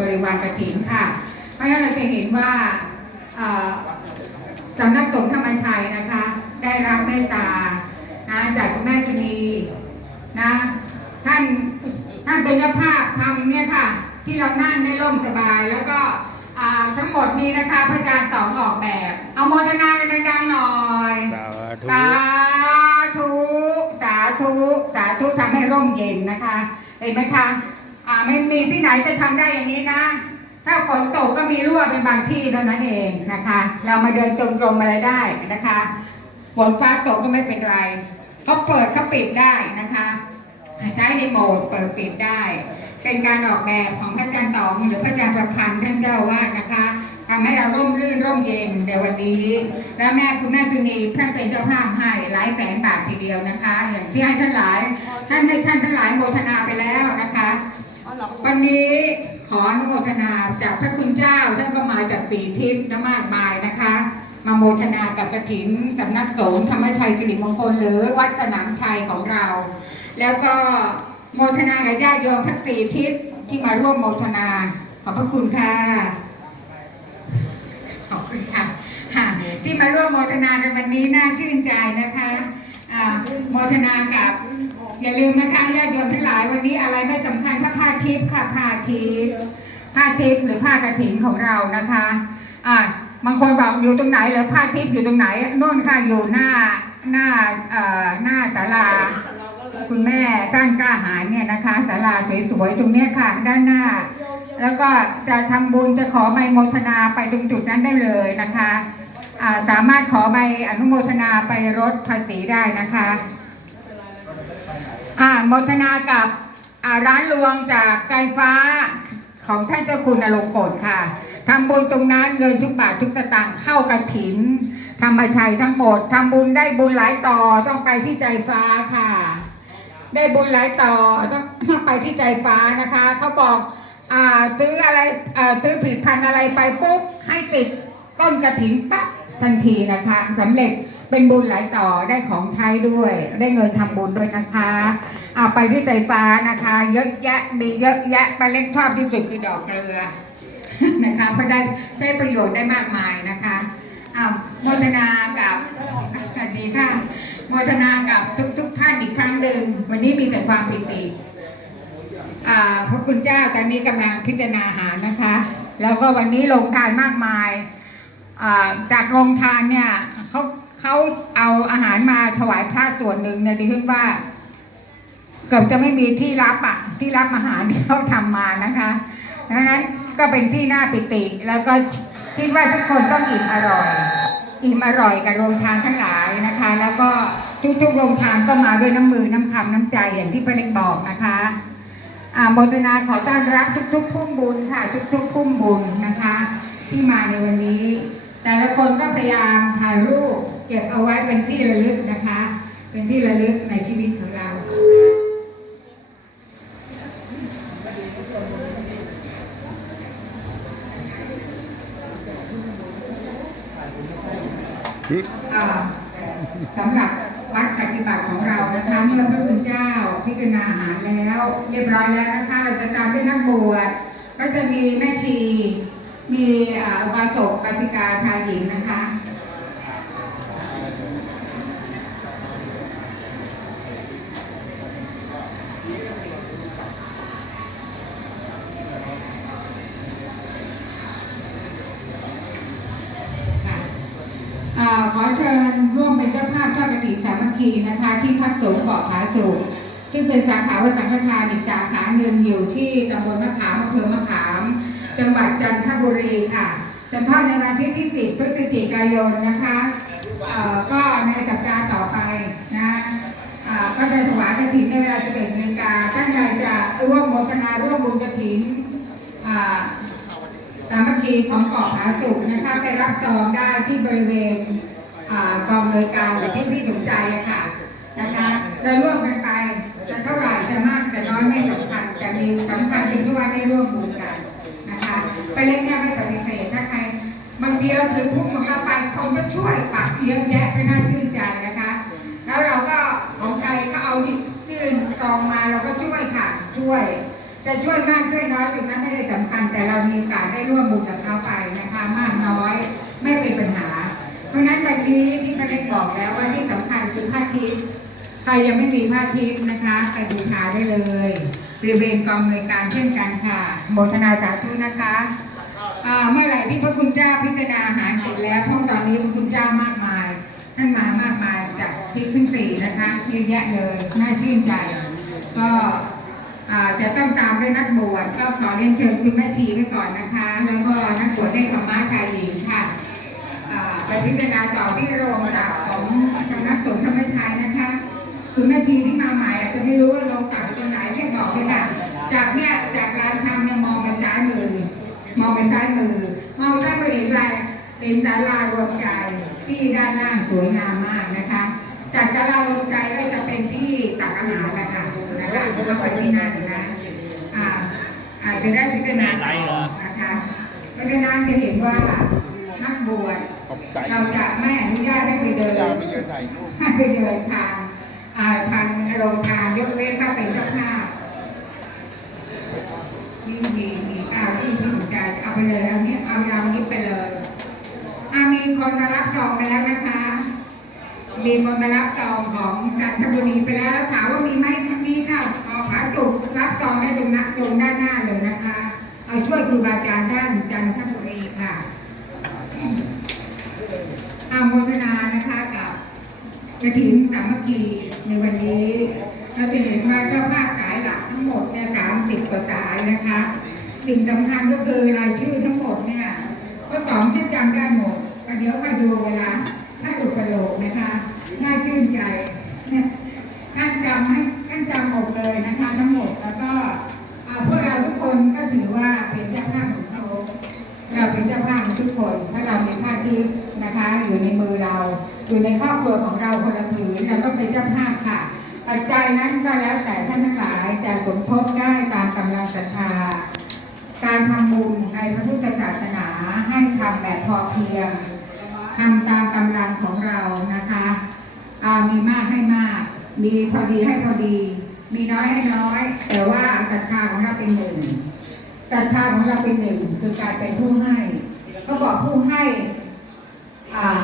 บริวารกฐินค่ะ เพราะฉะนั้นเราจะเห็นว่าเอ่อสำนักสงฆ์ธรรมชัยนะคะ ได้รับเมตตานะจากคุณแม่ชนีนะท่านท่านเป็นเจ้าภาพทำเนี่ยค่ะ ที่เรานั่งได้ร่มสบาย แล้วก็อ่าทั้งหมดนี้นะคะพระอาจารย์สองออกแบบ เอาโมทนากันดังๆหน่อยสาธุสาธุ สาธุ สาธุทำให้ร่มเย็นนะคะ เห็นไหมคะ อ่าไม่มีที่ไหนจะทำได้อย่างนี้นะ ถ้าฝนตกก็มีรั่วเป็นบางที่เท่านั้นเองนะคะ เรามาเดินจงกรมอะไรได้นะคะฝนฟ้าตกก็ไม่เป็นไรเขาเปิดเขาปิดได้นะคะใช้รีโมทเปิดปิดได้ เป็นการออกแบบของพระอาจารย์ตองหรือพระอาจารย์ประพันธ์ท่านเจ้าอาวาดนะคะทำให้เราร่มรื่นร่มเย็นในวันนี้ และแม่คุณแม่สุนีท่านเป็นเจ้าภาพให้หลายแสนบาททีเดียวนะคะ อย่างที่ให้ท่านหลายท่านให้ท่านทั้งหลายโมทนาไปแล้วนะคะ วันนี้ขออนุโมทนาจากพระคุณเจ้าท่านก็มาจากสีทิศนะมากมายนะคะ มาโมทนากับกระถินสำนักสงฆ์ธรรมชัยสิริมงคลหรือวัดสนามชัยของเรา แล้วก็โมทนากับญาติโยมทั้งสี่ทิศที่มาร่วมโมทนา ขอบพระคุณค่ะ ขอบคุณค่ะที่มาร่วมโมทนากันวันนี้น่าชื่นใจนะคะโมทนากับ อย่าลืมนะคะญาติโยมทั้งหลายวันนี้อะไรไม่สำคัญถ้าผ้าทิพย์ค่ะผ้าทิพย์ผ้าทิพย์หรือผ้ากระถิ่นของเรานะคะอ่าบางคนบอกอยู่ตรงไหนเหรือผ้าทิพย์อยู่ตรงไหนนู่นค่ะอยู่หน้าหน้าเอ่อหน้าศาลาคุณแม่ก้านกล้าหาญเนี่ยนะคะศาลาสวยๆตรงเนี้ยค่ะ ด้านหน้า แล้วก็จะทำบุญจะขอใบโมทนาไปตรงจุดนั้นได้เลยนะคะอ่าสามารถขอใบอนุโมทนาไปลดภาษีได้นะคะ อ่าโมทนากับร้านรวงจากไกฟ้าของท่านเจ้าคุณอลงกฎค่ะทำบุญตรงนั้นเงินทุกบาททุกสตางค์เข้ากระถินธรรมชัยทั้งหมดทำบุญได้บุญหลายต่อต้องไปที่ใจฟ้าค่ะ ได้บุญหลายต่อต้องต้องไปที่ใจฟ้านะคะเขาบอกอ่าซื้ออะไรอ่าซื้อผลิตภัณฑ์อะไรไปปุ๊บให้ติดต้นกระถินปั๊บทันทีนะคะสำเร็จ เป็นบุญหลายต่อได้ของใช้ด้วย ได้เงินทำบุญด้วยนะคะเอาไปที่ใจฟ้านะคะ เยอะแยะมีเยอะแยะไปเล็กชอบที่สุดคือดอกเกลือนะคะเพราะได้ได้ประโยชน์ได้มากมายนะคะอ้าวโมทนากับสวัสดีค่ะโมทนากับทุกทุกท่านอีกครั้งหนึ่งวันนี้มีแต่ความปิติอ่าพระคุณเจ้าตอนนี้กำลังพิจารณาอาหารนะคะ แล้วก็วันนี้ลงทานมากมายอ่าจากโรงทานเนี่ยเขา เขาเอาอาหารมาถวายพระส่วนหนึ่งเนี่ยดิฉันว่า เกือบจะไม่มีที่รับอะที่รับอาหารที่เขาทำมานะคะดังนั้นก็เป็นที่น่าปิติ แล้วก็คิดว่าทุกคนต้องอิ่มอร่อย อิ่มอร่อยกับโรงทานทั้งหลายนะคะ แล้วก็ทุกๆโรงทานก็มาด้วยน้ำมือน้ำคำน้ำใจอย่างที่พระเล็กบอกนะคะอ่าโมทนาขอต้อนรับทุกๆพุ่มบุญค่ะ ทุกๆพุ่มบุญนะคะ ที่มาในวันนี้ แต่ละคนก็พยายามถ่ายรูปเก็บเอาไว้เป็นที่ระลึกนะคะ เป็นที่ระลึกในชีวิตของเราสำหรับวัดปฏิบัติของเรานะคะเมื่อพระคุณเจ้าพิจารณาอาหารแล้ว เรียบร้อยแล้วนะคะ เราจะตามด้วยนักบวชก็จะมีแม่ชี มีอ่าอุบาสกปาติกาชายหญิงนะคะขอเชิญร่วมเป็นเจ้าภาพทอดกฐินสามัคคีนะคะ ที่พักสงฆ์เกาะผาสุกซึ่งเป็นสาขาวัดสังฆทานอีกสาขาหนึ่งอยู่ที่ตำบลมะขามอำเภอมะขาม จังหวัดจันทบุรีค่ะจะทอดในวันที่ที่10พฤศจิกายนนะคะก็ในสัปดาห์ต่อไปนะอ่าก็จะถวายกฐินในเวลา11นาฬิกาท่านใดจะร่วมโมทนาร่วมบุญกฐินอ่าสามัคคีของเกาะผาสุกนะคะไปรับซองได้ที่บริเวณอ่ากองโดยการหรือที่พี่สนใจะค่ะนะคะเราร่วมกันไปจะเท่าไหร่จะมากจะน้อยไม่สำคัญแต่มีสำคัญที่ว่าได้ร่วมบุญ ไปเล่นเนี่ยไม่ปฏิเสธถ้าใครบางทีเราถือพุ่มของเราไปคนก็ช่วยปักเยอะแยะไม่น่าชื่นใจนะคะ แล้วเราก็ของใครเขาเอายื่นซองมาเราก็ช่วยค่ะช่วยจะช่วยมากช่วยน้อยตรงนั้นไม่ได้สำคัญ แต่เรามีโอกาสได้ร่วมบุญกับเขาไปนะคะ มากน้อยไม่เป็นปัญหา เพราะฉะนั้นวันนี้พี่พเล็กบอกแล้วว่าที่สำคัญคือผ้าทิพย์ใครยังไม่มีผ้าทิพย์นะคะไปบูชาได้เลย ริเวณกองอำนการเช่นกันค่ะโมทนาสาธุนะคะเมื่อไหร่ที่พระคุณเจ้าพิจารณาอาหารเสร็จแล้วเพราะตอนนี้พระคุณเจ้ามากมายท่านมามากมายจากทิพย์ขึ้นสี่นะคะเยอะแยะเลยน่าชื่นใจ ก็จะต้องตามด้วยนักบวชก็ขอเรียนเชิญคุณแม่ชีไว้ก่อนนะคะ แล้วก็นักบวชได้ธรรมะชายหญิงค่ะไปพิจารณาต่อที่โรงจากของสำนักสงฆ์ธรรมชายนะคะ คุณแม่ชีที่มาใหม่อาจจะไม่รู้ว่าโรงจาก จากเนี่ยจากร้านทำเนี่ยมองไปซ้ายมือ มองไปซ้ายมือ มองซ้ายมือเห็นอะไรเป็นศาลารวมใจที่ด้านล่างสวยงามมากนะคะ จากศาลารวมใจก็จะเป็นที่ตักอาหารแหละค่ะนะคะก็ไปที่นั่นนะอ่าอาจจะได้พิจารณาต่อนะคะเพราะฉะนั้นจะเห็นว่านักบวชตกใจเราจะไม่อนุญาตให้ไปเดิอย่านไปยืนถ่ายรูปให้ไปเดินทางอ่าทางโรงทานยกเว้นถ้าเป็นเจ้าภาพ นี่มีมีข้าที่ที่สนใจเอาไปเลยเอาเนี้ยเอายาวนี้ไปเลยอามีคนมารับจองไปแล้วนะคะ มีคนมารับจองของจันทบุรีไปแล้วถามว่ามีไหมมีค่ะออกขาจุกรับจองได้ตรงนั้นตรงด้านหน้าเลยนะคะ เอาช่วยครูบาอาจารย์ด้านจันทบุรีค่ะอาโมทนานะคะ กระถิ่นสามัคคีในวันนี้เราจะเห็นว่าเจ้าภาพสายหลักทั้งหมดเนี่ยสามสิบกว่าสายนะคะสิ่งสำคัญก็คือรายชื่อทั้งหมดเนี่ยก็สองท่านจำได้หมดประเดี๋ยวมาดูเวลาถ้าอุปโลกนะคะน่าชื่นใจเนี่ยท่านจำให้ท่านจำหมดเลยนะคะทั้งหมดแล้วก็พวกเราทุกคนก็ถือว่าเป็นเจ้าภาพของเขาเราเป็นเจ้าภาพทุกคนถ้าเรามีผ้าทิพย์นะคะอยู่ในมือเรา อยู่ในครอบครัวของเราคนละผืนเราก็เป็นเจ้าภาพค่ะ ปัจจัยนั้นก็แล้วแต่ท่านทั้งหลายจะสมทบได้ตามกำลังศรัทธา การทำบุญในพระพุทธศาสนาให้ทำแบบพอเพียงทำตามกำลังของเรานะคะอามีมากให้มาก มีพอดีให้พอดี มีน้อยให้น้อย แต่ว่าศรัทธาของเราเป็นหนึ่งศรัทธาของเราเป็นหนึ่งคือการเป็นผู้ให้เขาบอกผู้ให้อ่า